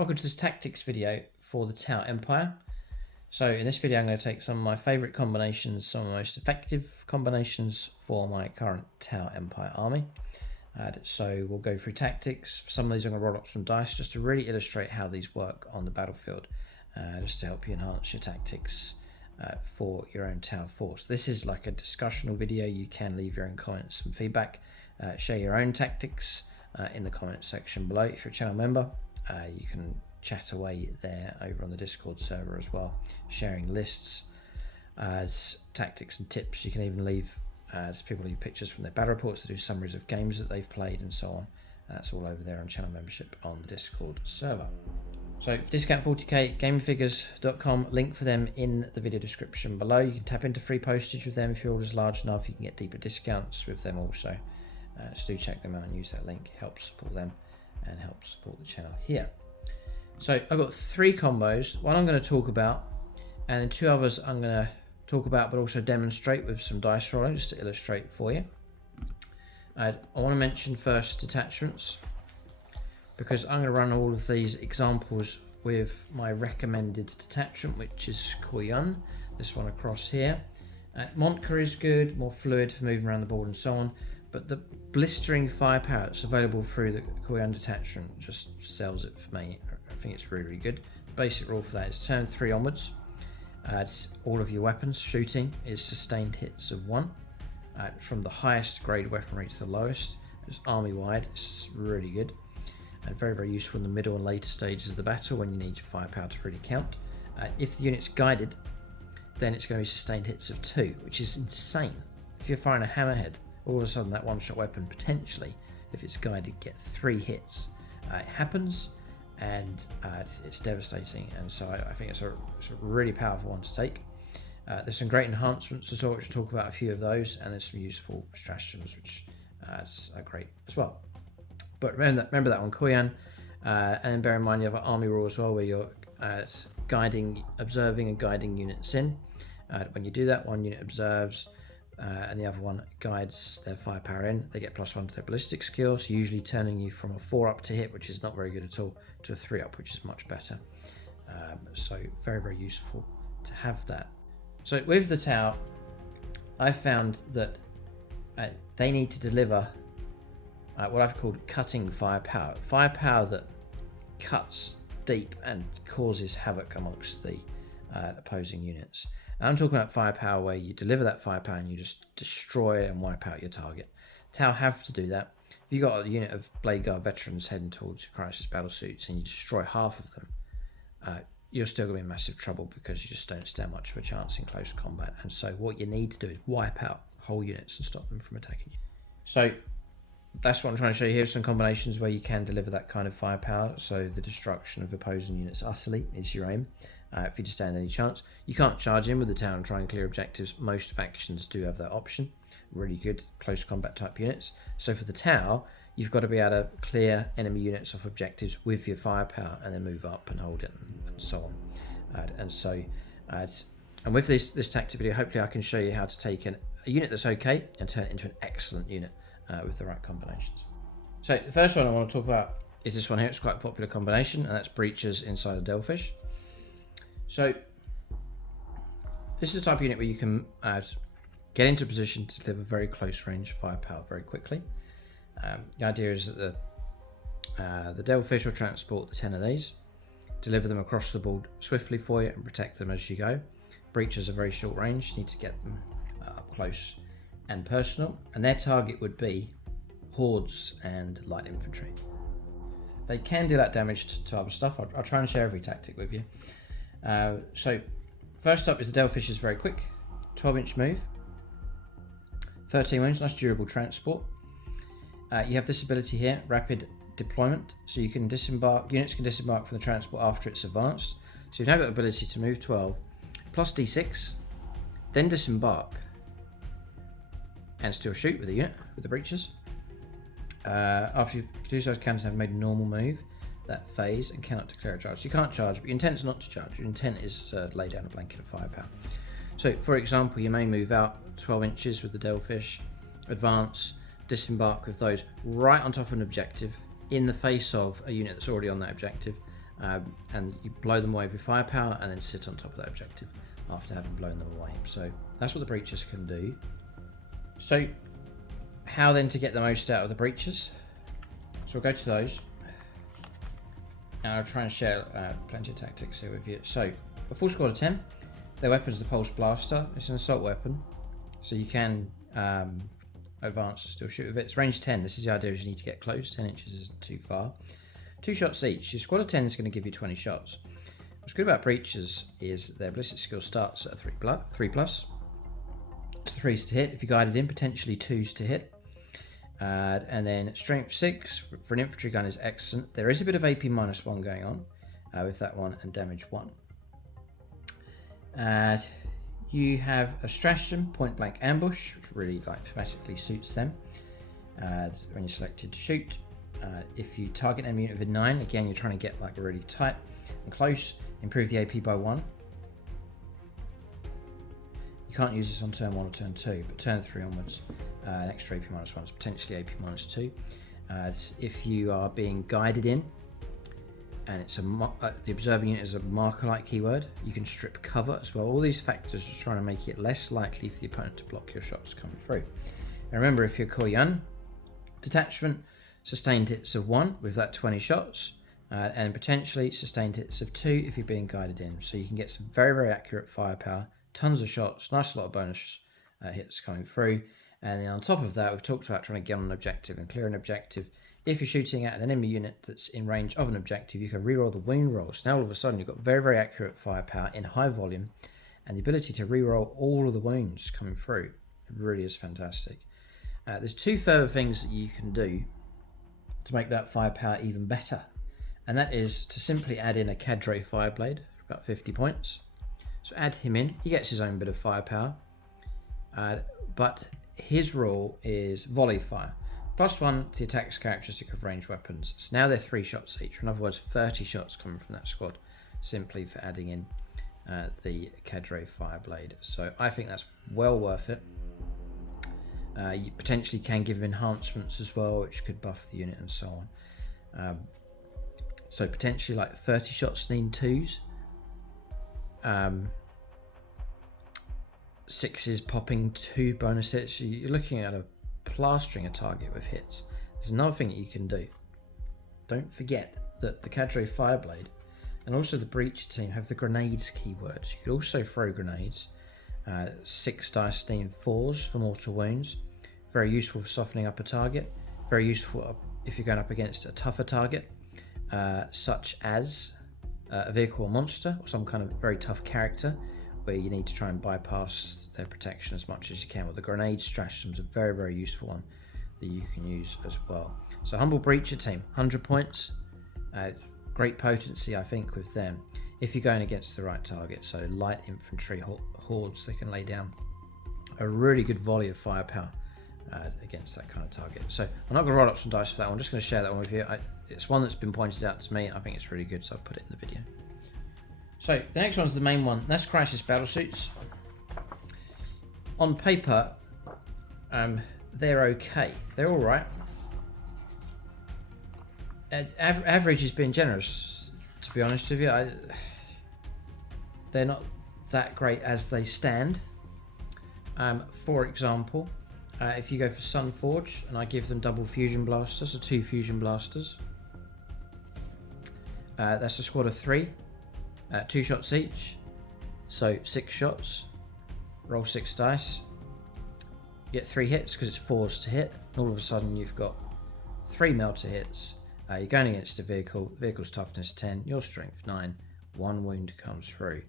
welcome to this tactics video for the Tau Empire. So in this video I'm going to take some of my favourite combinations, some of the most effective combinations for my current Tau Empire army. So we'll go through tactics. For some of these I'm going to roll up some dice just to really illustrate how these work on the battlefield, just to help you enhance your tactics for your own Tau force. This is like a discussional video. You can leave your own comments and feedback, share your own tactics in the comment section below. If you're a channel member, you can chat away there over on the Discord server as well, sharing lists, tactics and tips. You can even leave people leave pictures from their battle reports to do summaries of games that they've played and so on. That's all over there on channel membership on the Discord server. So for discount 40k, gamingfigures.com, link for them in the video description below. You can tap into free postage with them if your order's large enough. You can get deeper discounts with them also. Just do check them out and use that link. Help support them and help support the channel here. So I've got 3 combos. One I'm going to talk about, and then 2 others I'm going to talk about but also demonstrate with some dice rolling just to illustrate for you. I want to mention first detachments, because I'm going to run all of these examples with my recommended detachment, which is KOYO, this one across here. Montka is good, more fluid for moving around the board and so on, but the blistering firepower that's available through the KOYO detachment just sells it for me. I think it's really, really good. The basic rule for that is turn 3 onwards. All of your weapons shooting is sustained hits of 1. From the highest grade weaponry to the lowest. It's army wide, it's really good. And very, very useful in the middle and later stages of the battle when you need your firepower to really count. If the unit's guided, then it's going to be sustained hits of 2, which is insane. If you're firing a Hammerhead, all of a sudden that one-shot weapon potentially, if it's guided, get 3 hits. It happens, and it's devastating, and so I think it's a really powerful one to take. There's some great enhancements as well, which we'll talk about a few of those, and there's some useful stratagems which are great as well. But remember that one, KOYO, and then bear in mind you have an army rule as well, where you're observing and guiding units in. When you do that, one unit observes, and the other one guides their firepower in. They get +1 to their ballistic skills, usually turning you from a 4 up to hit, which is not very good at all, to a 3 up, which is much better. So very, very useful to have that. So with the Tau, I found that they need to deliver what I've called cutting firepower. Firepower that cuts deep and causes havoc amongst the opposing units. And I'm talking about firepower where you deliver that firepower and you just destroy and wipe out your target. Tau have to do that. If you've got a unit of Blade Guard veterans heading towards your crisis battle suits and you destroy half of them, you're still going to be in massive trouble because you just don't stand much of a chance in close combat. And so what you need to do is wipe out whole units and stop them from attacking you. So that's what I'm trying to show you here, some combinations where you can deliver that kind of firepower. So the destruction of opposing units utterly is your aim. If you just stand any chance. You can't charge in with the Tau and try and clear objectives. Most factions do have that option. Really good close combat type units. So for the Tau, you've got to be able to clear enemy units off objectives with your firepower and then move up and hold it and so on. And with this tactic video, hopefully I can show you how to take a unit that's okay and turn it into an excellent unit with the right combinations. So the first one I want to talk about is this one here. It's quite a popular combination, and that's Breachers inside a Delphish. So this is the type of unit where you can get into a position to deliver very close range firepower very quickly. The idea is that the Delphish will transport the 10 of these, deliver them across the board swiftly for you and protect them as you go. Breachers are very short range, you need to get them up close and personal, and their target would be hordes and light infantry. They can do that damage to other stuff. I'll try and share every tactic with you. So first up is the Delphish is very quick, 12-inch move, 13 wounds, nice durable transport. You have this ability here, rapid deployment, so you can disembark, units can disembark from the transport after it's advanced. So you've now got the ability to move 12, plus d6, then disembark, and still shoot with the unit, with the breaches. After you do so, counters have made a normal move that phase and cannot declare a charge. So you can't charge, but your intent is not to charge. Your intent is to lay down a blanket of firepower. So for example, you may move out 12 inches with the Delphish, advance, disembark with those right on top of an objective in the face of a unit that's already on that objective, and you blow them away with firepower and then sit on top of that objective after having blown them away. So that's what the breaches can do. So how then to get the most out of the breaches? So we'll go to those, and I'll try and share plenty of tactics here with you. So a full squad of 10, their weapon's the Pulse Blaster. It's an assault weapon, so you can advance and still shoot with it. It's range 10. This is the idea, is you need to get close. 10 inches isn't too far. 2 shots each. Your squad of 10 is going to give you 20 shots. What's good about breaches is their ballistic skill starts at a 3+. 3's to hit if you guided in, potentially 2's to hit. And then strength 6 for an infantry gun is excellent. There is a bit of AP -1 going on with that one, and damage 1. You have a stratagem, point blank ambush, which really thematically suits them when you're selected to shoot. If you target an enemy unit within 9, again you're trying to get really tight and close, improve the AP by 1. You can't use this on turn 1 or turn 2, but turn 3 onwards, an extra AP -1 is potentially AP -2. If you are being guided in, and it's the observing unit is a marker-like keyword, you can strip cover as well. All these factors are trying to make it less likely for the opponent to block your shots coming through. And remember, if you're KOYO, detachment, sustained hits of 1 with that 20 shots, and potentially sustained hits of 2 if you're being guided in. So you can get some very, very accurate firepower, tons of shots, nice lot of bonus hits coming through. And then on top of that, we've talked about trying to get on an objective and clear an objective. If you're shooting at an enemy unit that's in range of an objective, you can reroll the wound rolls. Now all of a sudden you've got very, very accurate firepower in high volume, and the ability to reroll all of the wounds coming through. It really is fantastic. There's 2 further things that you can do to make that firepower even better, and that is to simply add in a Cadre Fireblade for about 50 points. So add him in, he gets his own bit of firepower, but his rule is volley fire. +1 to the attack's characteristic of ranged weapons. So now they're 3 shots each. In other words, 30 shots coming from that squad simply for adding in the Cadre Fireblade. So I think that's well worth it. You potentially can give him enhancements as well, which could buff the unit and so on. So potentially 30 shots need 2s. 6s popping 2 bonus hits. You're looking at a plastering a target with hits. There's another thing that you can do. Don't forget that the Cadre Fireblade and also the Breacher team have the grenades keywords. You could also throw grenades. 6 dice steam 4s for mortal wounds. Very useful for softening up a target. Very useful if you're going up against a tougher target, such as a vehicle or monster, or some kind of very tough character where you need to try and bypass their protection as much as you can. Well, the grenade stratagem is a very, very useful one that you can use as well. So Humble Breacher team, 100 points. Great potency, I think, with them if you're going against the right target. So light infantry hordes, they can lay down a really good volley of firepower against that kind of target. So I'm not going to roll up some dice for that one. I'm just going to share that one with you. It's one that's been pointed out to me. I think it's really good, so I'll put it in the video. So the next one's the main one. That's Crisis Battlesuits. On paper, they're okay. They're all right. Average is being generous, to be honest with you. They're not that great as they stand. For example, if you go for Sunforge and I give them double fusion blasters, or 2 fusion blasters, that's a squad of 3, 2 shots each, so 6 shots. Roll 6 dice, you get 3 hits because it's 4s to hit. All of a sudden you've got 3 melter hits. You're going against a vehicle. Vehicle's toughness 10, your strength 9. 1 wound comes through.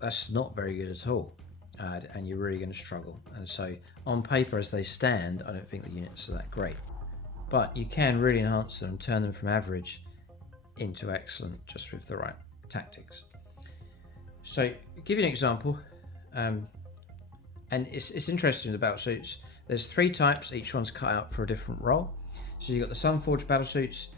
That's not very good at all, and you're really going to struggle. And so on paper as they stand, I don't think the units are that great, but you can really enhance them and turn them from average into excellent just with the right tactics. So I'll give you an example, and it's interesting about suits. There's 3 types, each one's cut out for a different role. So you've got the Sunforged Battlesuits.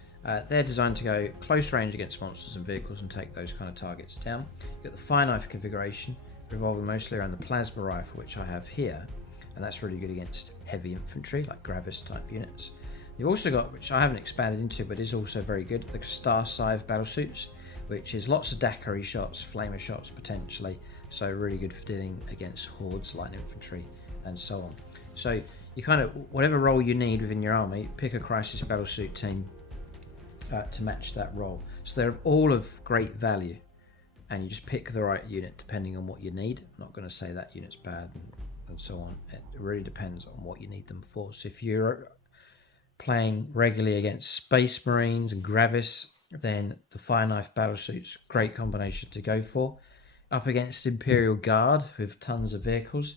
They're designed to go close range against monsters and vehicles and take those kind of targets down. You've got the Fireknife configuration, revolving mostly around the plasma rifle, which I have here, and that's really good against heavy infantry, like Gravis type units. You've also got, which I haven't expanded into, but is also very good, the Star Scythe battlesuits, which is lots of daiquiri shots, flamer shots potentially, so really good for dealing against hordes, light infantry, and so on. So you kind of, whatever role you need within your army, pick a crisis battlesuit team to match that role. So they're all of great value, and you just pick the right unit depending on what you need. I'm not going to say that unit's bad and so on. It really depends on what you need them for. So if you're playing regularly against Space Marines and Gravis, then the Fireknife battlesuit's great combination to go for. Up against Imperial Guard with tons of vehicles,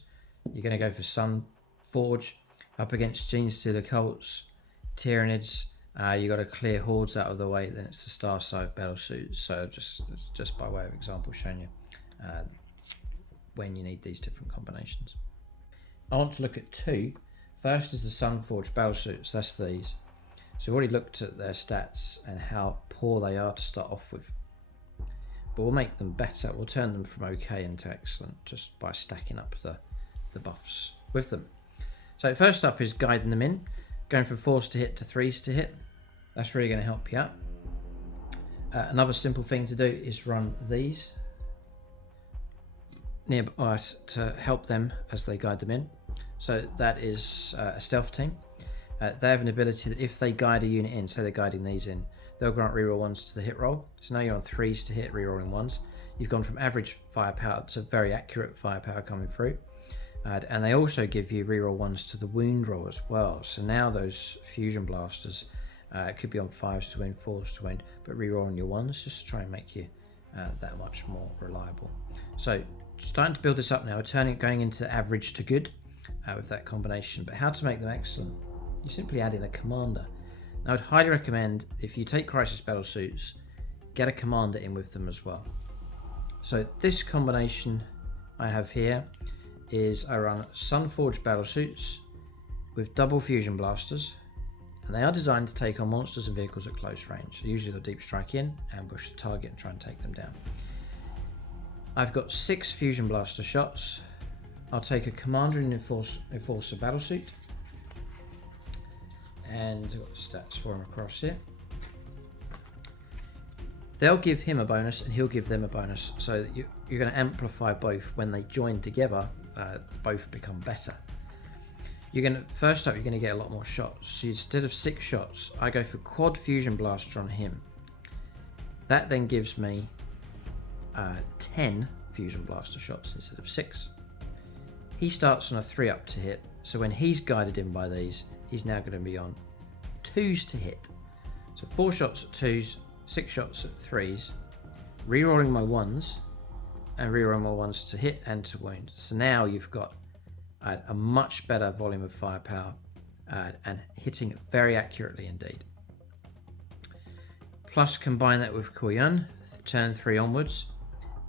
you're going to go for Sun Forge. Up against Genestealer Cults, Tyranids, you got to clear hordes out of the way. Then it's the Star Scythe battlesuit. So just by way of example, showing you when you need these different combinations. I want to look at two. First is the Sunforged battlesuits. That's these. So we've already looked at their stats and how poor they are to start off with. But we'll make them better. We'll turn them from okay into excellent just by stacking up the buffs with them. So first up is guiding them in, going from 4s to hit to 3s to hit. That's really going to help you out. Another simple thing to do is run these nearby to help them as they guide them in. So that is a stealth team. They have an ability that if they guide a unit in, say they're guiding these in, they'll grant reroll 1s to the hit roll. So now you're on 3s to hit, rerolling 1s. You've gone from average firepower to very accurate firepower coming through. And they also give you reroll 1s to the wound roll as well. So now those fusion blasters could be on 5s to wound, 4s to wound, but rerolling your 1s just to try and make you that much more reliable. So starting to build this up now, going into average to good with that combination. But how to make them excellent? You simply add in a commander. Now I'd highly recommend, if you take crisis battlesuits, get a commander in with them as well. So this combination I have here is I run Sunforged battlesuits with double fusion blasters, and they are designed to take on monsters and vehicles at close range. So usually they'll deep strike in, ambush the target and try and take them down. I've got 6 fusion blaster shots. I'll take a commander and enforcer battlesuit, and I've got the stats for him across here. They'll give him a bonus and he'll give them a bonus, so you're going to amplify both. When they join together, both become better. First up, you're going to get a lot more shots. So instead of 6 shots, I go for quad fusion blaster on him. That then gives me 10 fusion blaster shots instead of 6. He starts on a 3 up to hit, so when he's guided in by these, he's now going to be on 2s to hit. So 4 shots at 2s, 6 shots at 3s, rerolling my 1s, and rerolling my 1s to hit and to wound. So now you've got a much better volume of firepower and hitting very accurately indeed. Plus combine that with KOYO, turn 3 onwards.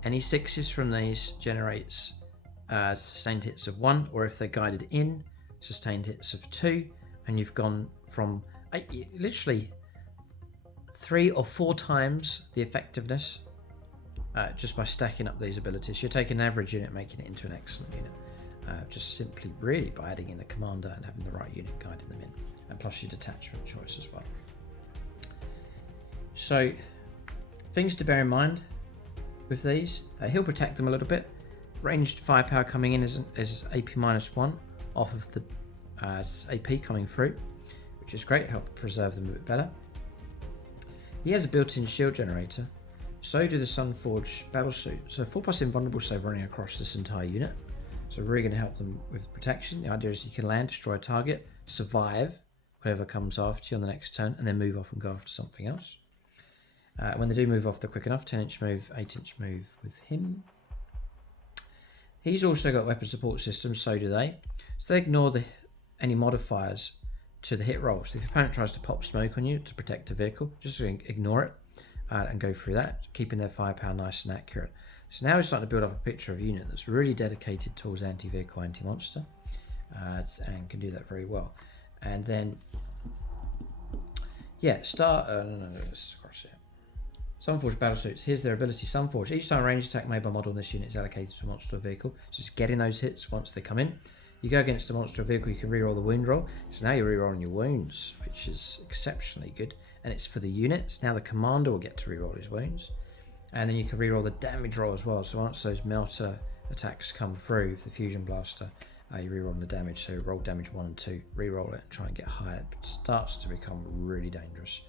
Any 6s from these generates sustained hits of 1, or if they're guided in, sustained hits of 2, and you've gone from literally 3 or 4 times the effectiveness just by stacking up these abilities. You're taking an average unit, making it into an excellent unit, just simply really by adding in a commander and having the right unit guiding them in, and plus your detachment choice as well. So things to bear in mind with these, he'll protect them a little bit. Ranged firepower coming in is AP -1 off of the AP coming through, which is great, help preserve them a bit better. He has a built-in shield generator, so do the Sunforged battlesuit. So 4+ invulnerable save running across this entire unit, so really going to help them with protection. The idea is you can land, destroy a target, survive whatever comes after you on the next turn, and then move off and go after something else. When they do move off, they're quick enough. 10-inch move, 8-inch move with him. He's also got weapon support systems, so do they. So they ignore any modifiers to the hit roll. So if your opponent tries to pop smoke on you to protect a vehicle, just ignore it and go through that, keeping their firepower nice and accurate. So now we're starting to build up a picture of a unit that's really dedicated towards anti-vehicle, anti-monster, and can do that very well. And then, yeah, let's cross it. Sunforged battlesuits, here's their ability. Sunforged, each time a range attack made by model in this unit is allocated to a monster or vehicle. So just getting those hits once they come in. You go against a monster or vehicle, you can reroll the wound roll. So now you're rerolling your wounds, which is exceptionally good. And it's for the units. Now the commander will get to reroll his wounds. And then you can reroll the damage roll as well. So once those melter attacks come through with the fusion blaster, you reroll the damage. So roll damage 1 and 2, reroll it and try and get higher. It starts to become really dangerous.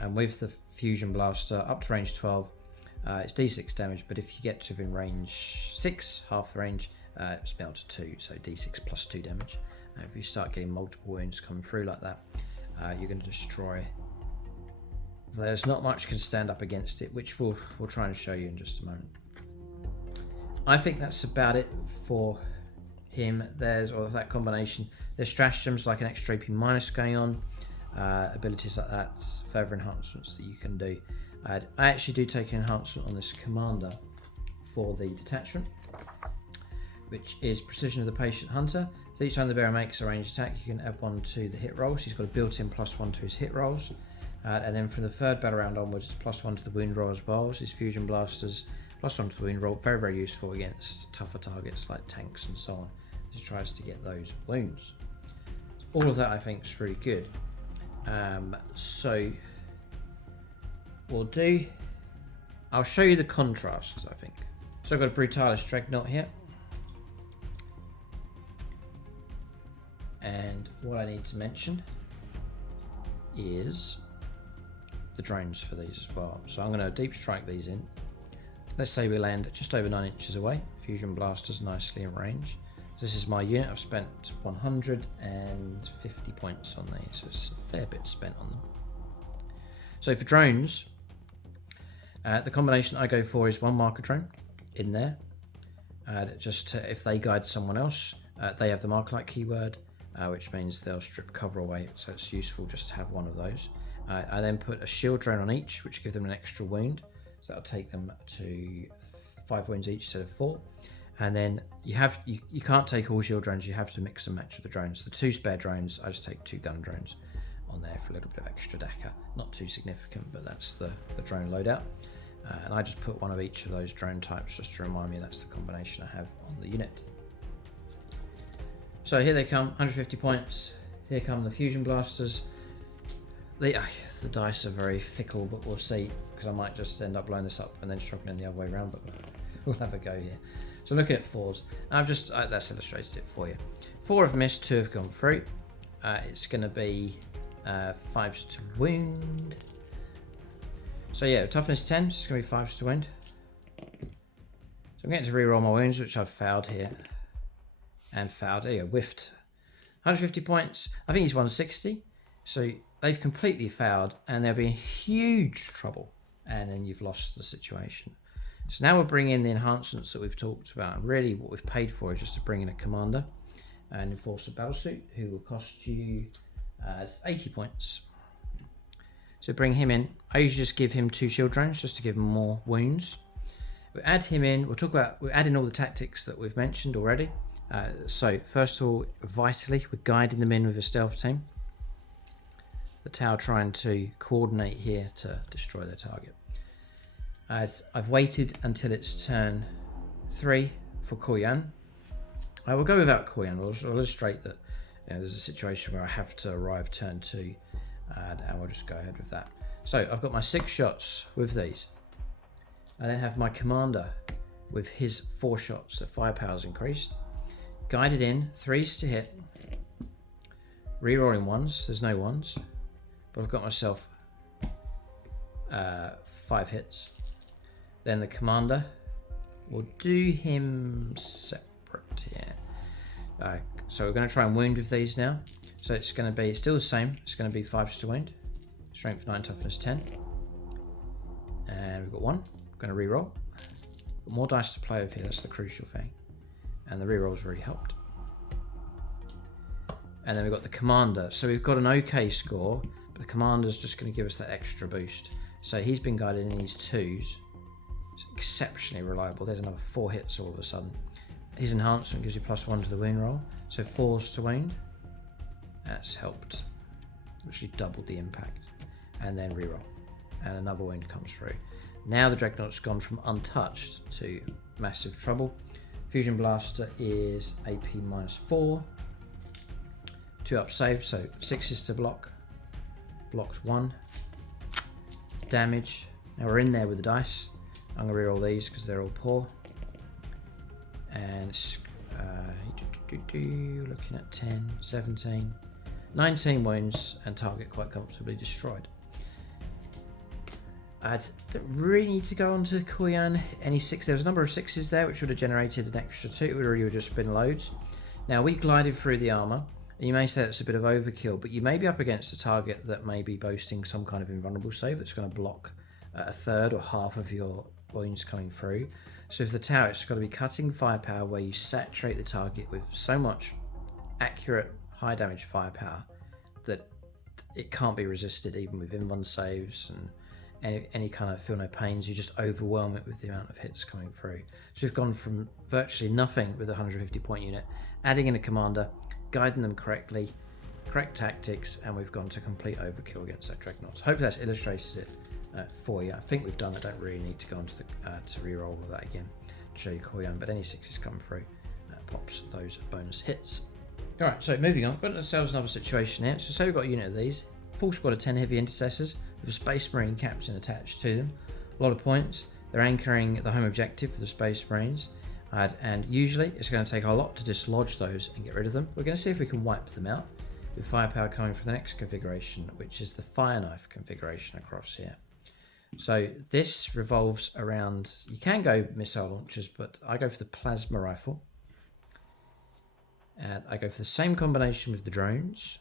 And with the fusion blaster up to range 12, it's d6 damage, but if you get to within range 6, half the range, it's down to 2, so d6 plus 2 damage. And if you start getting multiple wounds coming through like that, you're going to destroy. There's not much can stand up against it, which we'll try and show you in just a moment. I think that's about it for him. Or that combination. There's stratagems like an extra AP minus going on, abilities like that, further enhancements that you can do. I actually do take an enhancement on this commander for the detachment, which is Precision of the Patient Hunter. So each time the bearer makes a ranged attack, you can add 1 to the hit rolls. He's got a built-in +1 to his hit rolls. And then from the third battle round onwards, it's +1 to the wound roll as well. So his fusion blasters, +1 to the wound roll. Very, very useful against tougher targets like tanks and so on, as he tries to get those wounds. All of that I think is really good. So I'll show you the contrasts, I think. So I've got a Brutalis Dreadnought here. And what I need to mention is the drones for these as well. So I'm going to deep strike these in. Let's say we land just over 9 inches away. Fusion blasters nicely in range. This is my unit. I've spent 150 points on these, so it's a fair bit spent on them. So for drones, the combination I go for is 1 marker drone in there. If they guide someone else, they have the mark like keyword, which means they'll strip cover away, so it's useful just to have 1 of those. I then put a shield drone on each, which gives them an extra wound, so that'll take them to 5 wounds each instead of 4. And then you can't take all shield drones, you have to mix and match with the drones. The 2 spare drones, I just take 2 gun drones on there for a little bit of extra DACA. Not too significant, but that's the drone loadout. And I just put 1 of each of those drone types just to remind me that's the combination I have on the unit. So here they come, 150 points. Here come the fusion blasters. The dice are very fickle, but we'll see, because I might just end up blowing this up and then struggling the other way around, but we'll have a go here. So looking at 4s, that's illustrated it for you. 4 have missed, 2 have gone through. It's going to be 5s to wound. So yeah, toughness 10, so it's going to be 5s to wound. So I'm getting to reroll my wounds, which I've failed here. And failed, there you go, whiffed. 150 points, I think he's 160. So they've completely failed and they'll be in huge trouble. And then you've lost the situation. So now we'll bring in the enhancements that we've talked about. And really what we've paid for is just to bring in a commander and Enforcer Battlesuit, who will cost you 80 points. So bring him in. I usually just give him 2 shield drones just to give him more wounds. We add him in. We'll add in all the tactics that we've mentioned already. So first of all, vitally, we're guiding them in with a stealth team. The Tau trying to coordinate here to destroy their target. I've waited until it's turn 3 for KOYO. I will go without KOYO. I'll illustrate that there's a situation where I have to arrive turn 2, and we'll just go ahead with that. So I've got my 6 shots with these. I then have my commander with his 4 shots, so firepower's increased. Guided in, 3s to hit. Rerolling 1s, there's no 1s. But I've got myself 5 hits. Then the commander, we'll do him separate here. So we're going to try and wound with these now. So it's going to be still the same. It's going to be 5s to wound. Strength 9, toughness 10. And we've got 1. We're going to reroll. Got more dice to play with here, that's the crucial thing. And the rerolls really helped. And then we've got the commander. So we've got an okay score, but the commander's just going to give us that extra boost. So he's been guided in these 2s. It's exceptionally reliable. There's another 4 hits all of a sudden. His enhancement gives you +1 to the wound roll. So 4s to wound. That's helped. Actually doubled the impact. And then reroll. And another wound comes through. Now the Dreadnought's gone from untouched to massive trouble. Fusion Blaster is AP -4. 2 up save, so 6 to block. Blocks 1. Damage. Now we're in there with the dice. I'm going to reroll these because they're all poor. And looking at 10, 17, 19 wounds, and target quite comfortably destroyed. I don't really need to go on to KOYO. Any 6, there was a number of 6s there which would have generated an extra 2. It would already have just been loads. Now we glided through the armor, and you may say it's a bit of overkill, but you may be up against a target that may be boasting some kind of invulnerable save that's going to block a third or half of your wounds coming through. So if the tower, it's got to be cutting firepower where you saturate the target with so much accurate high damage firepower that it can't be resisted even with invuln saves and any kind of feel no pains. You just overwhelm it with the amount of hits coming through. So we've gone from virtually nothing with a 150 point unit, adding in a commander, guiding them correctly, correct tactics, and we've gone to complete overkill against that Dreadnought. Hope that's illustrated it for you. I think we've done it. I don't really need to go on to the to reroll all of that again to show you KOYO, but any 6s come through pops those bonus hits. Alright, so moving on, got ourselves another situation here. So say we've got a unit of these, full squad of 10 heavy intercessors with a Space Marine captain attached to them. A lot of points. They're anchoring the home objective for the Space Marines, and usually it's going to take a lot to dislodge those and get rid of them. We're going to see if we can wipe them out with firepower coming from the next configuration, which is the Fireknife configuration across here. So this revolves around, you can go missile launchers, but I go for the plasma rifle. And I go for the same combination with the drones.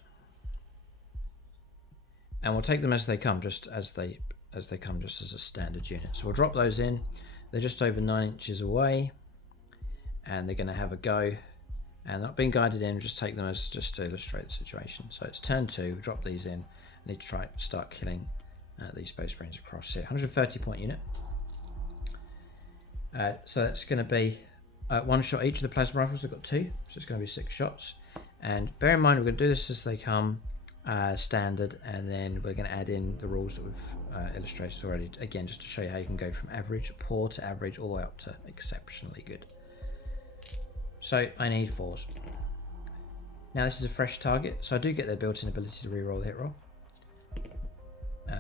And we'll take them as they come, just as they come, just as a standard unit. So we'll drop those in. They're just over 9 inches away, and they're going to have a go. And not being guided in, just take them as just to illustrate the situation. So it's turn 2. We'll drop these in. I need to try start killing these Space Marines across here. 130 point unit. So that's going to be 1 shot each of the plasma rifles. I've got 2, so it's going to be 6 shots. And bear in mind, we're going to do this as they come. Standard, and then we're going to add in the rules that we've illustrated already, again just to show you how you can go from average, poor to average, all the way up to exceptionally good. So I need 4s. Now this is a fresh target, so I do get their built-in ability to reroll the hit roll,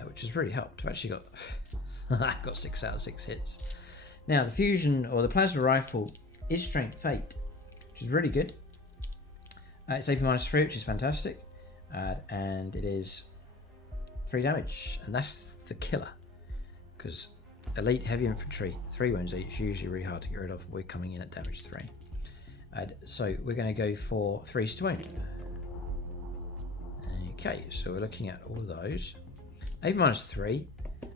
which has really helped. I've actually got 6 out of 6 hits. Now the fusion or the plasma rifle is strength 8, which is really good. It's AP -3, which is fantastic. And it is 3 damage, and that's the killer, because elite heavy infantry 3 wounds each, usually really hard to get rid of. We're coming in at damage 3, so we're going to go for 3s to wound. Okay, so we're looking at all of those. AP -3.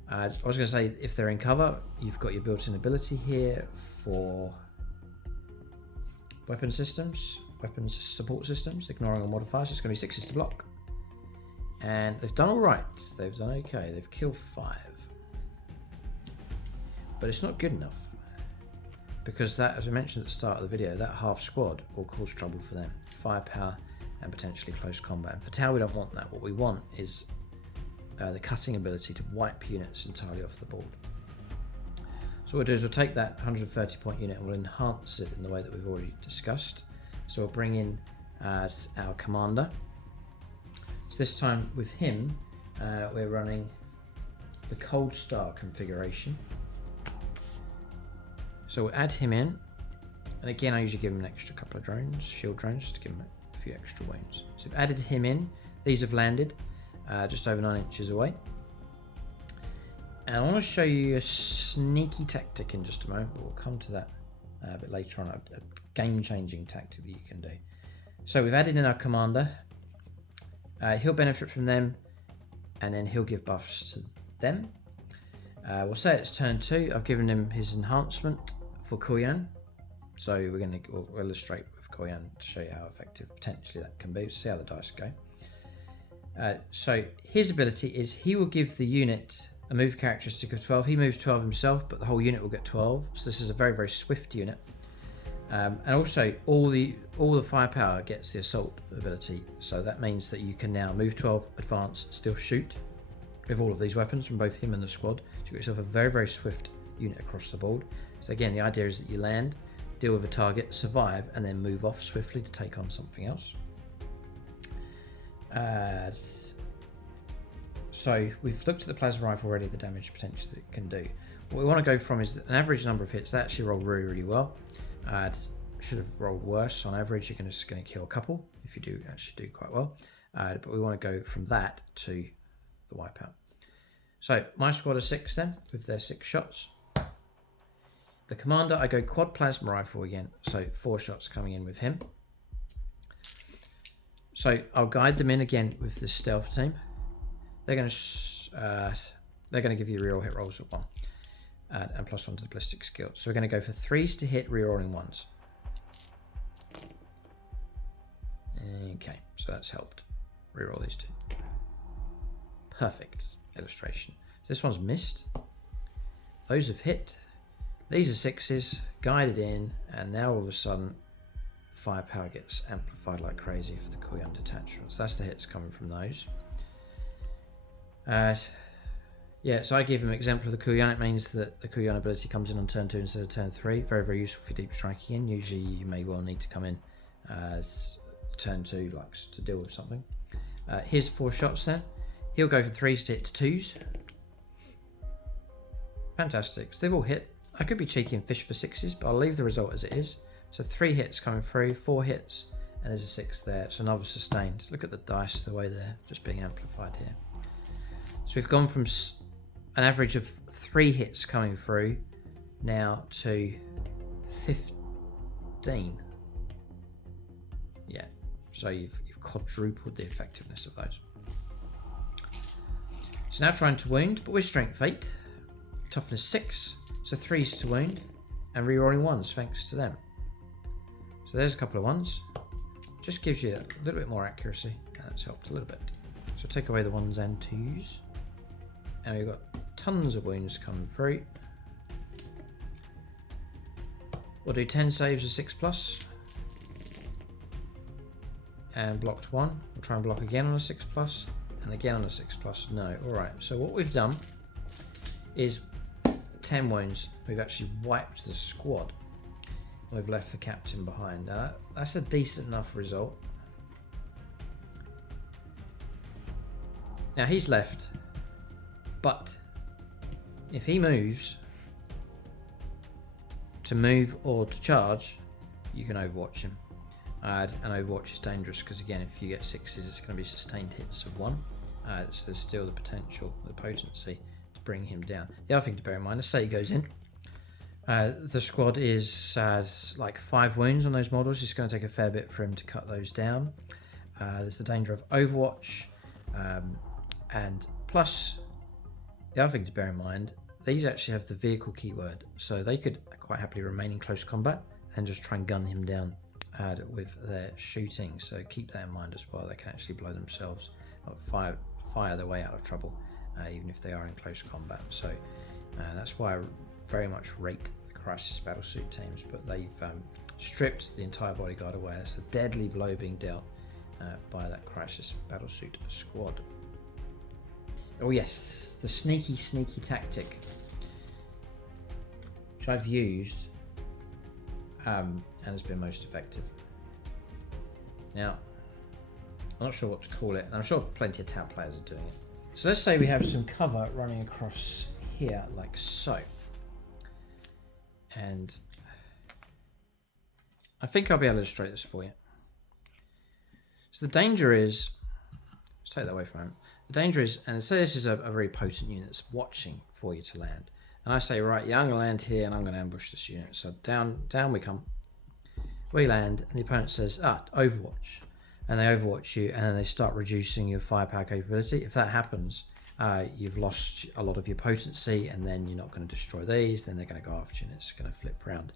I was going to say, if they're in cover, you've got your built-in ability here for weapon systems. Weapons support systems, ignoring all modifiers. It's going to be 6s to block. And they've done alright. They've done okay. They've killed 5. But it's not good enough. Because that, as I mentioned at the start of the video, that half squad will cause trouble for them. Firepower and potentially close combat. And for Tau, we don't want that. What we want is the cutting ability to wipe units entirely off the board. So what we'll do is we'll take that 130 point unit and we'll enhance it in the way that we've already discussed. So we'll bring in our commander. So this time with him, we're running the Cold Star configuration. So we'll add him in. And again, I usually give him an extra couple of drones, shield drones, just to give him a few extra wounds. So we've added him in. These have landed just over 9 inches away. And I want to show you a sneaky tactic in just a moment, but we'll come to that a bit later on. A game-changing tactic that you can do. So we've added in our commander. He'll benefit from them, and then he'll give buffs to them. We'll say it's turn 2. I've given him his enhancement for KOYO. So we'll illustrate with KOYO to show you how effective potentially that can be. See how the dice go. So his ability is he will give the unit a move characteristic of 12. He moves 12 himself, but the whole unit will get 12. So this is a very, very swift unit. And also all the firepower gets the assault ability. So that means that you can now move 12, advance, still shoot with all of these weapons from both him and the squad. So you got yourself a very, very swift unit across the board. So again, the idea is that you land, deal with a target, survive, and then move off swiftly to take on something else. So we've looked at the plasma rifle already, the damage potential that it can do. What we want to go from is an average number of hits. They actually roll really, really well. Should have rolled worse. On average, you're just going to kill a couple if you do actually do quite well. But we want to go from that to the wipeout. So my squad of 6 then, with their 6 shots. The commander, I go quad plasma rifle again, so 4 shots coming in with him. So I'll guide them in again with the stealth team. They're going to give you reroll hit rolls of 1, and +1 to the ballistic skill. So we're going to go for 3s to hit, rerolling 1s. Okay, so that's helped. Reroll these 2. Perfect illustration. So this one's missed. Those have hit. These are 6s, guided in, and now all of a sudden firepower gets amplified like crazy for the KOYO detachments. That's the hits coming from those. Yeah, so I give him an example of the KOYO. It means that the KOYO ability comes in on turn 2 instead of turn 3. Very, very useful for deep striking in. Usually you may well need to come in turn 2 like to deal with something. Here's 4 shots then. He'll go for 3s to hit to 2s. Fantastic. So they've all hit. I could be cheeky and fish for 6s, but I'll leave the result as it is. So 3 hits coming through, 4 hits, and there's a 6 there. So another sustained. Look at the dice, the way they're just being amplified here. So we've gone from an average of 3 hits coming through now to 15. Yeah, so you've quadrupled the effectiveness of those. So now trying to wound, but with strength 8, toughness 6, so 3s to wound, and rerolling 1s thanks to them. So there's a couple of 1s. Just gives you a little bit more accuracy, and that's helped a little bit. So take away the 1s and 2s. And we've got tons of wounds coming through. We'll do 10 saves of 6+. And blocked 1. We'll try and block again on a 6+. And again on a 6+. No. Alright, so what we've done is 10 wounds. We've actually wiped the squad. We've left the captain behind. Now that's a decent enough result. Now he's left. But if he moves to move or to charge, you can overwatch him. And overwatch is dangerous because again, if you get 6s, it's going to be sustained hits of 1. So there's still the potential, the potency to bring him down. The other thing to bear in mind, let's say he goes in. The squad is like 5 wounds on those models. It's going to take a fair bit for him to cut those down. There's the danger of overwatch, and plus the other thing to bear in mind, these actually have the vehicle keyword, so they could quite happily remain in close combat and just try and gun him down with their shooting. So keep that in mind as well. They can actually blow themselves up, fire their way out of trouble, even if they are in close combat. So that's why I very much rate the Crisis Battlesuit teams, but they've stripped the entire bodyguard away. It's a deadly blow being dealt by that Crisis Battlesuit squad. Oh yes, the sneaky tactic, which I've used and has been most effective. Now, I'm not sure what to call it, and I'm sure plenty of TAP players are doing it. So let's say we have some cover running across here like so. And I think I'll be able to illustrate this for you. So the danger is, let's take that away from him. The danger is, and say this is a very potent unit that's watching for you to land. And I say, right, yeah, I'm going to land here and I'm going to ambush this unit. So down we come. We land and the opponent says, overwatch. And they overwatch you and then they start reducing your firepower capability. If that happens, you've lost a lot of your potency and then you're not going to destroy these. Then they're going to go after you and it's going to flip around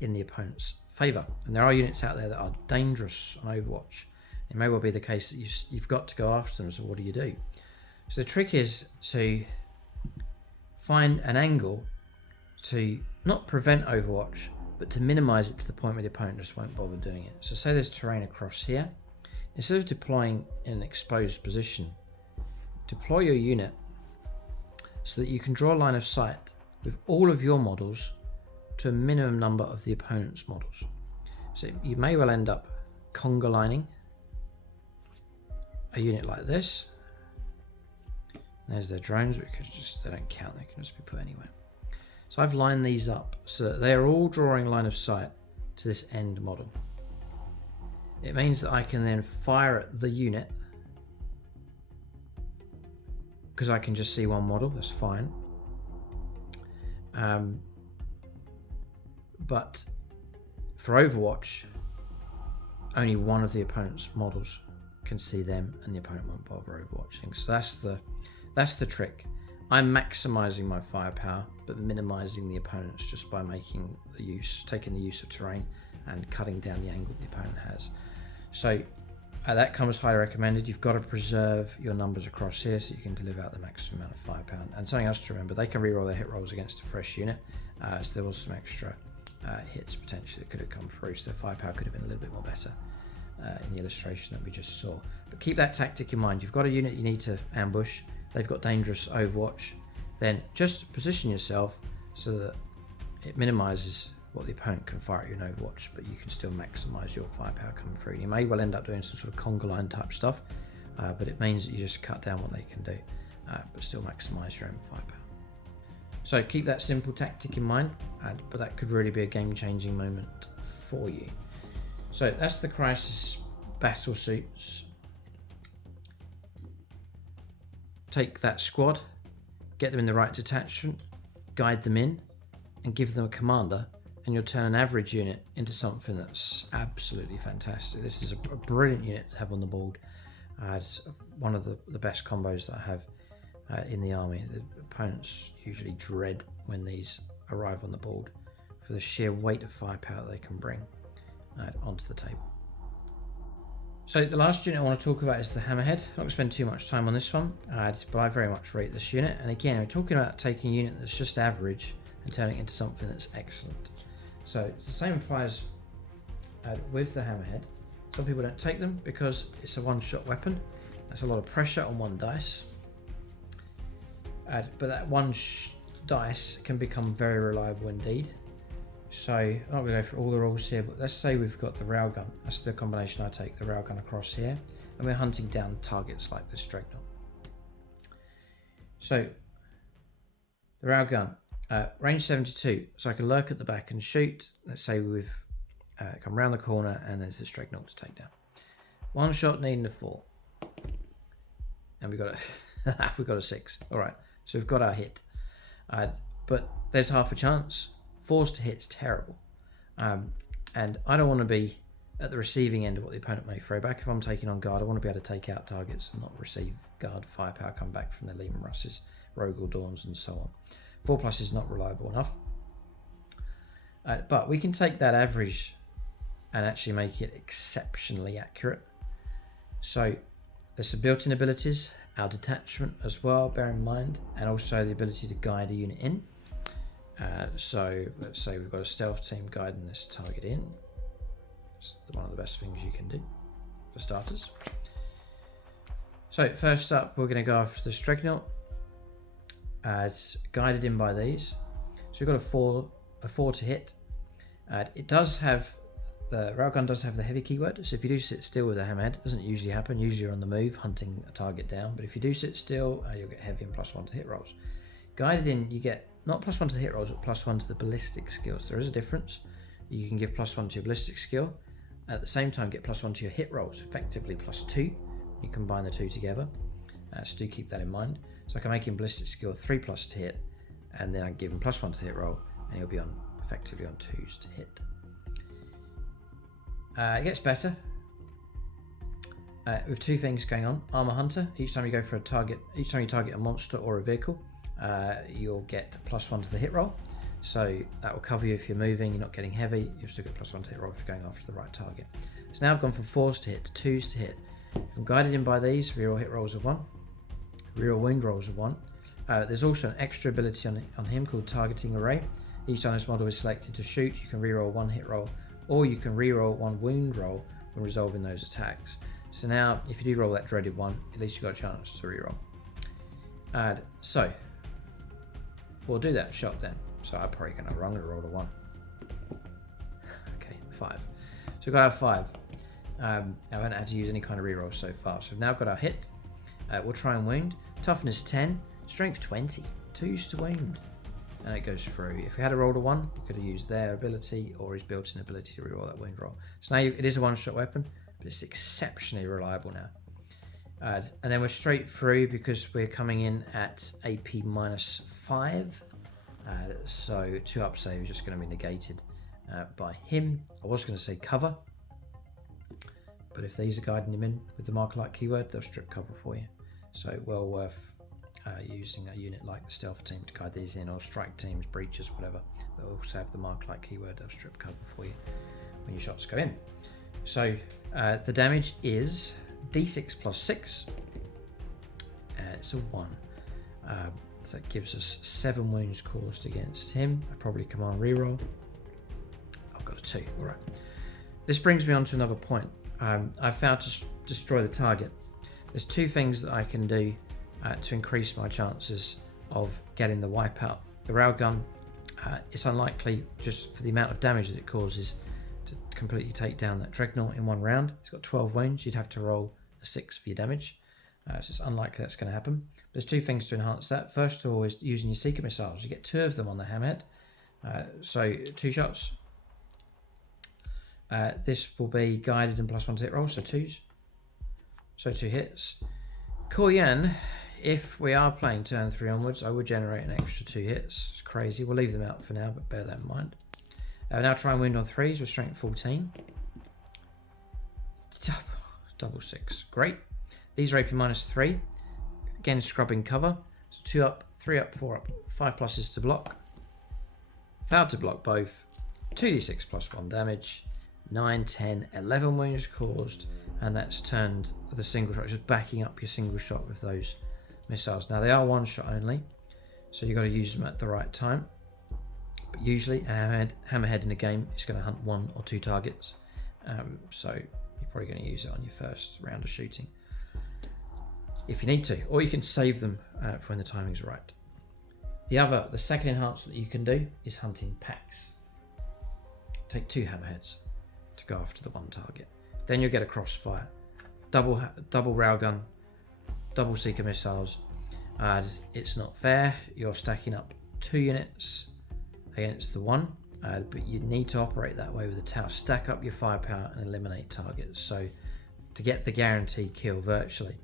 in the opponent's favour. And there are units out there that are dangerous on Overwatch. It may well be the case that you've got to go after them, so what do? So the trick is to find an angle to not prevent Overwatch, but to minimise it to the point where the opponent just won't bother doing it. So say there's terrain across here. Instead of deploying in an exposed position, deploy your unit so that you can draw a line of sight with all of your models to a minimum number of the opponent's models. So you may well end up conga lining a unit like this. There's their drones, because they don't count, they can just be put anywhere. So I've lined these up so that they are all drawing line of sight to this end model. It means that I can then fire at the unit, because I can just see one model, that's fine. But for Overwatch, only one of the opponent's models can see them, and the opponent won't bother overwatching. So that's the trick. I'm maximizing my firepower, but minimizing the opponent's just by taking the use of terrain and cutting down the angle the opponent has. So that comes highly recommended. You've got to preserve your numbers across here so you can deliver out the maximum amount of firepower. And something else to remember, they can reroll their hit rolls against a fresh unit, so there was some extra hits potentially that could have come through, so their firepower could have been a little bit more better in the illustration that we just saw. But keep that tactic in mind. You've got a unit you need to ambush, they've got dangerous Overwatch, then just position yourself so that it minimizes what the opponent can fire at you in Overwatch, but you can still maximize your firepower coming through. And you may well end up doing some sort of conga line type stuff, but it means that you just cut down what they can do, but still maximize your own firepower. So keep that simple tactic in mind, but that could really be a game-changing moment for you. So that's the Crisis battle suits. Take that squad, get them in the right detachment, guide them in, and give them a commander, and you'll turn an average unit into something that's absolutely fantastic. This is a brilliant unit to have on the board. It's one of the best combos that I have in the army. The opponents usually dread when these arrive on the board for the sheer weight of firepower they can bring onto the table. So the last unit I want to talk about is the Hammerhead. I'm not going to spend too much time on this one, but I very much rate this unit. And again, we're talking about taking a unit that's just average and turning it into something that's excellent. So it's the same applies with the Hammerhead. Some people don't take them because it's a one-shot weapon. That's a lot of pressure on one dice. But that one dice can become very reliable indeed. So I'm not going to go through all the rules here, but let's say we've got the railgun. That's the combination I take, the railgun across here. And we're hunting down targets like this Dreadnought. So the railgun, range 72. So I can lurk at the back and shoot. Let's say we've come round the corner and there's this Dreadnought to take down. One shot needing a 4. And we got a 6. All right, so we've got our hit. But there's half a chance. 4s to hit's terrible. And I don't want to be at the receiving end of what the opponent may throw back. If I'm taking on guard, I want to be able to take out targets and not receive guard firepower come back from their Lehman Russes, Rogel Dawns, and so on. 4+ is not reliable enough. But we can take that average and actually make it exceptionally accurate. So there's some built-in abilities, our detachment as well, bear in mind, and also the ability to guide a unit in. So let's say we've got a stealth team guiding this target in. It's one of the best things you can do for starters. So first up, we're going to go after the Dreadnought. It's guided in by these. So we've got a 4 to hit. It does have, the railgun does have the heavy keyword. So if you do sit still with a Hammerhead, it doesn't usually happen. Usually you're on the move hunting a target down. But if you do sit still, you'll get heavy and +1 to hit rolls. Guided in, you get not +1 to the hit rolls, but +1 to the ballistic skills. There is a difference. You can give +1 to your ballistic skill. At the same time, get +1 to your hit rolls, effectively +2. You combine the two together. So do keep that in mind. So I can make him ballistic skill 3+ to hit, and then I give him +1 to the hit roll, and he'll be on effectively on 2s to hit. It gets better with two things going on. Armor Hunter. Each time you go for a target, each time you target a monster or a vehicle, you'll get +1 to the hit roll. So that will cover you if you're moving, you're not getting heavy. You'll still get +1 to hit roll if you're going after the right target. So now I've gone from 4s to hit to 2s to hit. If I'm guided in by these, reroll hit rolls of 1, reroll wound rolls of 1. There's also an extra ability on him called Targeting Array. Each time this model is selected to shoot, you can reroll 1 hit roll, or you can reroll 1 wound roll when resolving those attacks. So now, if you do roll that dreaded 1, at least you've got a chance to reroll. So we'll do that shot then. So I'm probably going to roll a 1. 5. So we've got our 5. I haven't had to use any kind of reroll so far. So we've now got our hit. We'll try and wound. Toughness 10, strength 20. 2s to wound. And it goes through. If we had a roll to 1, we could have used their ability or his built-in ability to reroll that wound roll. So now it is a one-shot weapon, but it's exceptionally reliable now. And then we're straight through because we're coming in at AP -5. So 2 up save is just going to be negated by him. I was going to say cover, but if these are guiding him in with the marker like keyword, they'll strip cover for you. So well worth using a unit like the stealth team to guide these in, or strike teams, breaches, whatever. They'll also have the marker like keyword, they'll strip cover for you when your shots go in. So the damage is D6 plus 6, and it's a 1. So it gives us 7 wounds caused against him. I probably command reroll. I've got a 2. All right. This brings me on to another point. I've found to destroy the target. There's 2 things that I can do to increase my chances of getting the wipeout. The railgun, it's unlikely just for the amount of damage that it causes to completely take down that dreadnought in 1 round. It's got 12 wounds. You'd have to roll a 6 for your damage. So it's unlikely that's going to happen. There's 2 things to enhance that. First of all is using your seeker missiles. You get 2 of them on the Hammerhead. So 2 shots. This will be guided and +1 to hit roll, so 2s. So 2 hits. KOYO, if we are playing turn 3 onwards, I would generate an extra 2 hits. It's crazy. We'll leave them out for now, but bear that in mind. Now try and wound on 3s with strength 14. Double 6. Great. These are AP -3. Again, scrubbing cover. So 2 up, 3 up, 4 up. 5 pluses to block. Failed to block both. 2d6 +1 damage. 9, 10, 11 wounds caused. And that's turned the single shot, just backing up your single shot with those missiles. Now they are 1 shot only, so you've got to use them at the right time. But usually a Hammerhead in a game is going to hunt 1 or 2 targets. So you're probably going to use it on your first round of shooting if you need to, or you can save them for when the timing's right. The second enhancement that you can do is hunting packs. Take 2 Hammerheads to go after the 1 target. Then you'll get a crossfire, double railgun, double seeker missiles. It's not fair. You're stacking up 2 units against the 1, but you need to operate that way with the tower. Stack up your firepower and eliminate targets. So to get the guaranteed kill virtually,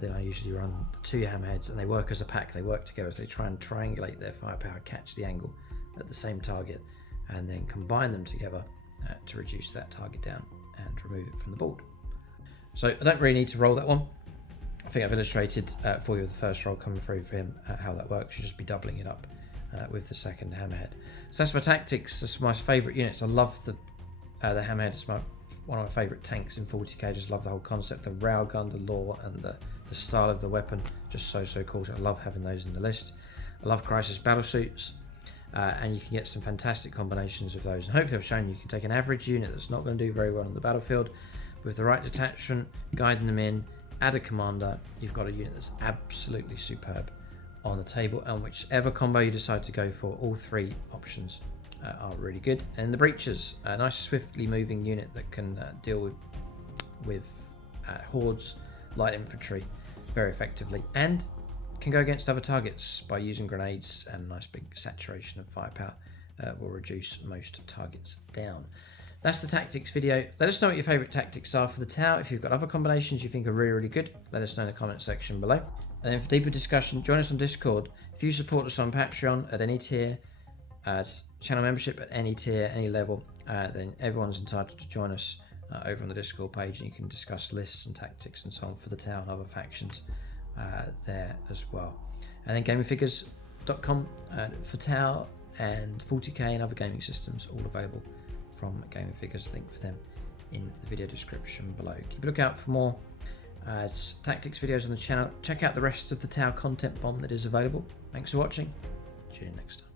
then I usually run the 2 Hammerheads, and they work as a pack. They work together as they try and triangulate their firepower, catch the angle at the same target, and then combine them together to reduce that target down and remove it from the board. So I don't really need to roll that one. I think I've illustrated for you with the first roll coming through for him how that works. You'll just be doubling it up with the second Hammerhead. So that's my tactics. That's my favourite units. I love the Hammerhead. It's one of my favourite tanks in 40k. I just love the whole concept, the railgun, the lore, and the style of the weapon. Just so cool. So I love having those in the list. I love Crisis battlesuits. And you can get some fantastic combinations of those. And hopefully I've shown you can take an average unit that's not going to do very well on the battlefield with the right detachment, guiding them in, add a commander, you've got a unit that's absolutely superb on the table. And whichever combo you decide to go for, all 3 options are really good. And the breaches, a nice swiftly moving unit that can deal with hordes, light infantry very effectively, and can go against other targets by using grenades, and a nice big saturation of firepower will reduce most targets down. That's the tactics video. Let us know what your favourite tactics are for the tower. If you've got other combinations you think are really good, let us know in the comment section below. And then for deeper discussion, join us on Discord. If you support us on Patreon at any tier, channel membership at any tier, any level, then everyone's entitled to join us over on the Discord page, and you can discuss lists and tactics and so on for the tower and other factions there as well. And then gamingfigures.com for Tau and 40k and other gaming systems, all available from Gaming Figures. Link for them in the video description below. Keep a lookout for more tactics videos on the channel. Check out the rest of the Tau content bomb that is available. Thanks for watching. Tune in next time.